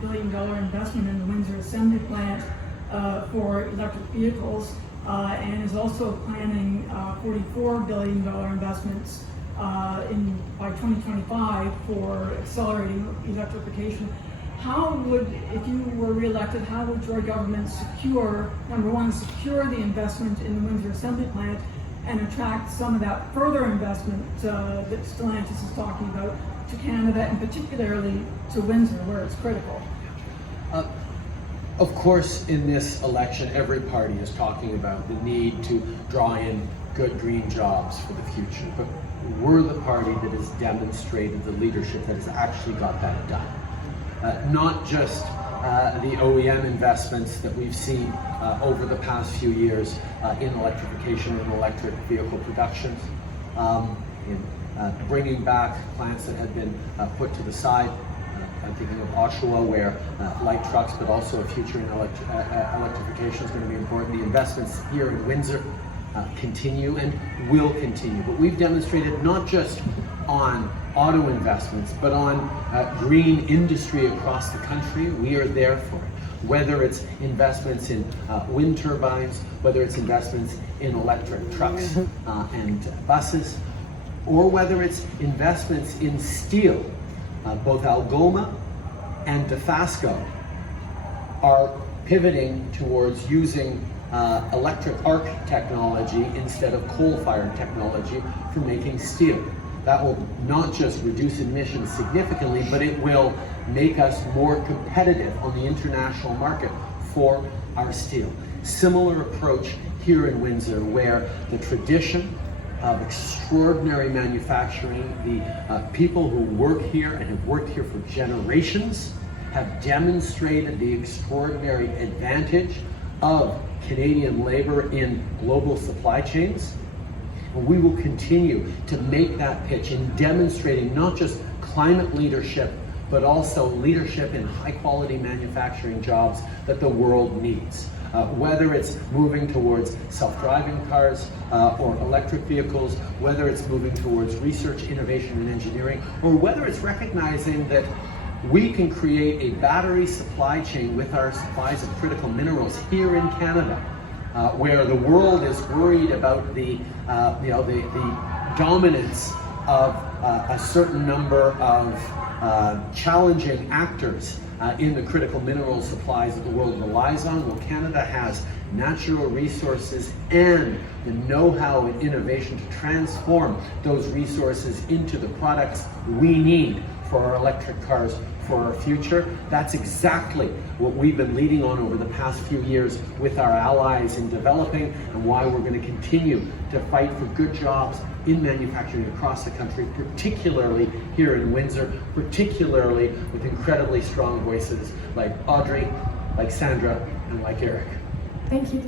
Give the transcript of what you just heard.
$25 billion investment in the Windsor Assembly Plant for electric vehicles, and is also planning $44 billion investments by 2025 for accelerating electrification. How would, if you were re-elected, how would your government secure, number one, secure the investment in the Windsor Assembly Plant and attract some of that further investment that Stellantis is talking about to Canada, and particularly to Windsor, where it's critical? Of course, in this election, every party is talking about the need to draw in good green jobs for the future, but we're the party that has demonstrated the leadership that has actually got that done. Not just the OEM investments that we've seen over the past few years in electrification and electric vehicle production, in bringing back plants that had been put to the side. I'm thinking of Oshawa, where light trucks, but also a future in electrification is going to be important. The investments here in Windsor continue and will continue. But we've demonstrated not just on auto investments, but on green industry across the country. We are there for it. Whether it's investments in wind turbines, whether it's investments in electric trucks and buses, or whether it's investments in steel. Both Algoma and Dofasco are pivoting towards using electric arc technology instead of coal-fired technology for making steel. That will not just reduce emissions significantly, but it will make us more competitive on the international market for our steel. Similar approach here in Windsor, where the tradition of extraordinary manufacturing, the people who work here and have worked here for generations have demonstrated the extraordinary advantage of Canadian labor in global supply chains. And we will continue to make that pitch in demonstrating not just climate leadership, but also leadership in high quality manufacturing jobs that the world needs. Whether it's moving towards self-driving cars or electric vehicles, whether it's moving towards research, innovation, and engineering, or whether it's recognizing that we can create a battery supply chain with our supplies of critical minerals here in Canada, where the world is worried about the dominance of a certain number of challenging actors in the critical mineral supplies that the world relies on. Well, Canada has natural resources and the know-how and innovation to transform those resources into the products we need for our electric cars for our future. That's exactly what we've been leading on over the past few years with our allies in developing, and why we're going to continue to fight for good jobs in manufacturing across the country, particularly here in Windsor, particularly with incredibly strong voices like Audrey, like Sandra, and like Eric. Thank you.